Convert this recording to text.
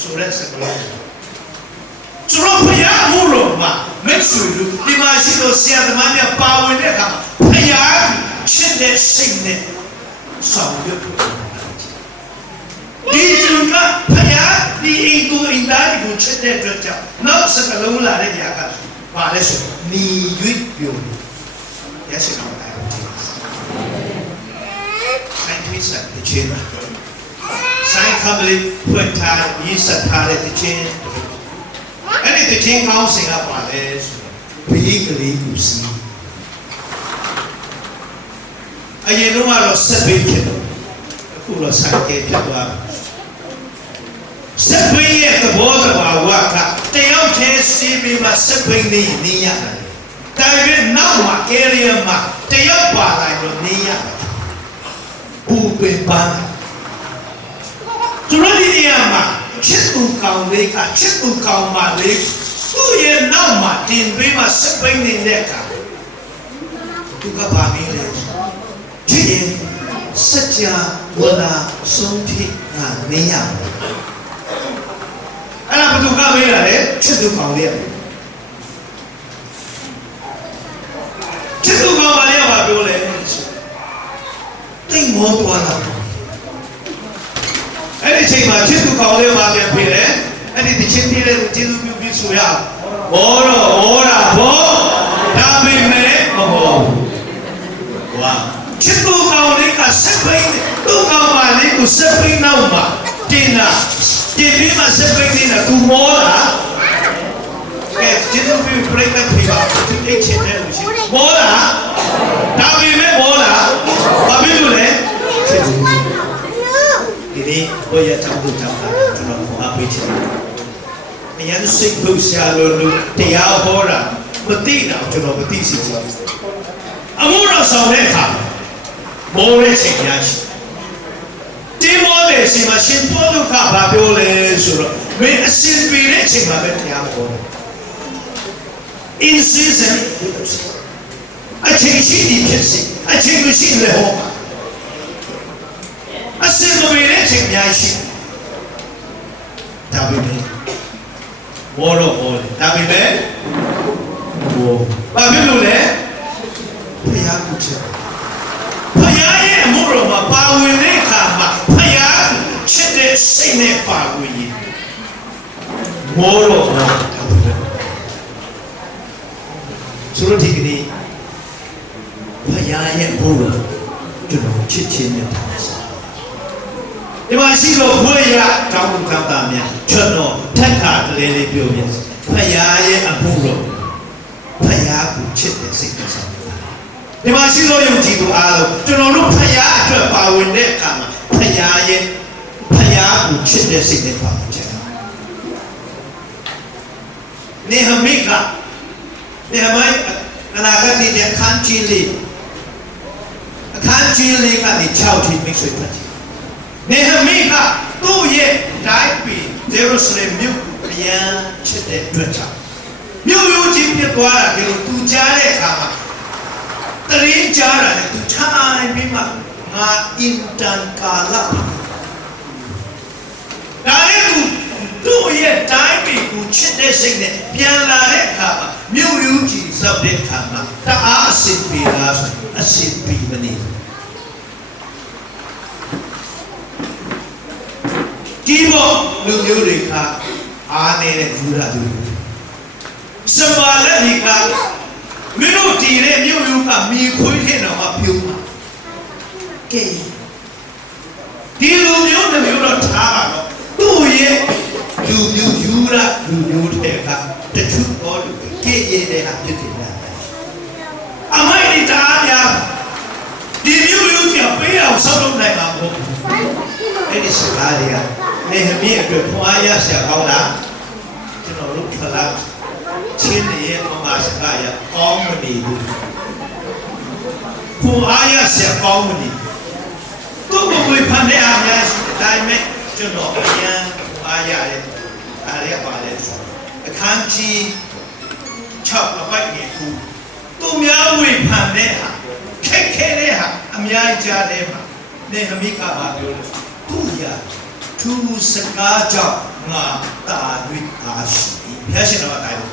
ဆိုတဲ့စကားကျွန်တော်ဘုရားမှုတော်မှာမိတ်ဆွေတို့ဒီမှာရှိသောဆရာသမားများပါဝင်တဲ့အခါဘုရားချစ်တဲ့စိတ်နဲ့ဆောင်ရွက်ဖို့ဒီကျုံကဘုရားဒီအိမ်ကိုအိမ်သားကိုချစ်တဲ့အတွက်ကြောင့်နောက်စကလုံးလာတဲ့ຢာကပါလဲဆိုညီရွေးပြုံးရရှိတော့တယ်ဆိုင်twistတဲ့ချင်းဆိုင်ကမလေးဖွင့်ထားရေးဆက်ထားတဲ့ချင်းအဲ့ဒီချင်းကောင်းစင်ကပါလဲဆိုဘေးကလေးကိုစီးအရင်တော့ဆက်ပေးဖြစ်တော့အခုတော့ဆိုင်ကဲဖြစ်သွားဆက်ပေးရဲ့သဘောတဘာဝကတယောက်တည်းစီးပြီးမှဆက်ပေးနေနေရတယ်ဒါပေမဲ့နောက်မှာ area မှာတယောက်ပါလိုက်တော့နေရတယ်ဘူပင်ပန်းသူတို့ဒီနေရာမှာချစ်သူကောင်းလေးကချစ်သူကောင်းမလေးသူ့ရဲ့နောက်မှာတင်ပေးမှဆက်ပေးနေတဲ့အခါသူကပါနေလေချစ်ရင်စัจ जा ဝလာဆုံးဖြစ်တာနေရအဲ့ဒါဘသူကမေးရတယ်ချစ်သူကောင်းလေးချစ်သူကောင်းမလေးကဘာပြောလဲတိတ်မောသွားတာအဲ့ဒီချိန်မှာချစ်သူကောင်းလေးမှာပြန်ပြေးတယ်အဲ့ဒီချင်းပြေးတဲ့ကျေးဇူးပြုပြီးဆိုရဘောတော့ဘောတာဘောဒါပေမဲ့မဟုတ်ဝါချစ်သူကောင်းလေးကဆက်ပိန်သူ့ကောင်းပါလေးကိုဆက်ပိန်နောက်မှာတင်တာတင်ပြီးမှဆက်ပိန်နေတာသူမောတာကဲကျေးဇူးပြုပြိတ္တပြေပါသူအိတ်ချင်တယ်လို့ရှိမောတာဒါပေမဲ့မောတာဘာဖြစ်လို့လဲချစ်သူဒီနေ့ဘုရားကြောင့်ကြောင့်ကျွန်တော်ခေါ်အားပေးချင်တယ်အရင်စိတ်ထုတ်ရှာလို့တရားဟောတာမသိတော့ကျွန်တော်မသိစီချင်အမှုတော်ဆောင်တဲ့အခါမိုးရဲ့ချိန်များရှိဒီမောတဲ့ချိန်မှာရှင်ဘောဒုက္ခဘာပြောလဲဆိုတော့မင်းအစဉ်ပြေတဲ့ချိန်မှာပဲတရားဟောတယ် in season အချိန်ရှိဒီဖြစ်စီအချိန်မရှိလေဟောအစဉ်မပြေတဲ့ချိန်များရှိဒါပေမဲ့ဘောတော့ဟောတယ်ဒါပေမဲ့ဘောဘာဖြစ်လို့လဲဘုရားကိုချစ်ဘုရားရဲ့အမှုတော်မှာပါဝင်တဲ့အခါမှာဘုရားချစ်တဲ့စိတ်နဲ့ပါဝင်ရင်ဘောတော့ဟောတယ်ဆိုတော့ဒီကနေ့ဘုရားရဲ့ဘုရားကျွန်တော်ချစ်ခြင်းနဲ့ပါစေဒီမှာရှိတော့ဘုရားတောင်းတတာများကျွန်တော်ထက်ခါတလေးလေးပြောပြစီဘုရားရဲ့အမှုတော်ဘုရားကိုချစ်တဲ့စိတ်နဲ့ဆောင်ဒီမှာရှိတော့ယုံကြည်သူအားလုံးကျွန်တော်တို့ဘုရားအတွက်ပါဝင်တဲ့အခါမှာဘုရားရဲ့ဘုရားကိုချစ်တဲ့စိတ်နဲ့ပါဝင်ကြတယ်နေဟမိကအနာဂတ်ရဲ့အခန်းကြီးလေးကနေ6ထိမိတ်ဆွေပတ်နေဟမိကသူ့ရဲ့တိုင်းပြည်ဂျေရုဆလင်မြို့ကိုပြန်ချစ်တဲ့အတွက်ကြောင့်မြို့ရိုးကြီးပြတ်သွားတာဒီလိုသူကြားတဲ့အခါမှာတရင်ကြားတာလေသူထိုင်ပြီးမှငါအင်တန်ကာလာဒါလည်းသူ့ရဲ့တိုင်းပြည်ကိုချစ်တဲ့စိတ်နဲ့ပြန်လာတဲ့အခါမှာမြို့ရိုးကြီးစောက်တဲ့အခါမှာတအားအစစ်ပြေလားအစစ်ပြေမနေဒီဘောလူမျိုးတွေကအားနေတဲ့ယူရသူစမာလက်ဒီကမင်းတို့ဒီရဲ့မြို့ရိုးကမြေခွေးထဲတော့မပြုံးပါကဲဒီလူမျိုးတစ်မျိုးတော့ထားပါတော့သူ့ရဲ့လူမျိုးယူရလူမျိုးတွေကတချို့တော့ကဲရတဲ့ဟာဖြစ်တယ်လားအမိုက်ဒီတားများဒီမျိုးရိုးကပေးအောင်ဆောက်လုပ်နိုင်မှာမဟုတ်ဘူးအဲ့ဒီစကားတွေကနေဟမိအတွက်ခွန်အားရဆရာကောင်းတာကျွန်တော်တို့ခလာချင်းရဲ့ဘုံအားစကားရကောင်းမနေဘူးခွန်အားရဆရာကောင်းမနေသူ့ကိုယ်ဖန်တဲ့အားများရှိတဲ့အတိုင်းမဲ့ကျွန်တော်အရင်အားရတဲ့အားရပါလေအခန်းကြီး6အပိုက်ကြီးခုသူများဝေဖန်တဲ့ဟာခက်ခဲတဲ့ဟာအများကြီးကြားတဲ့မှာနေဟမိကပါပြောလို့သူရသူစကားကြောင့် ငါတာတွေ့အားရှိဘုရားရှင်တော်ကတိုင်း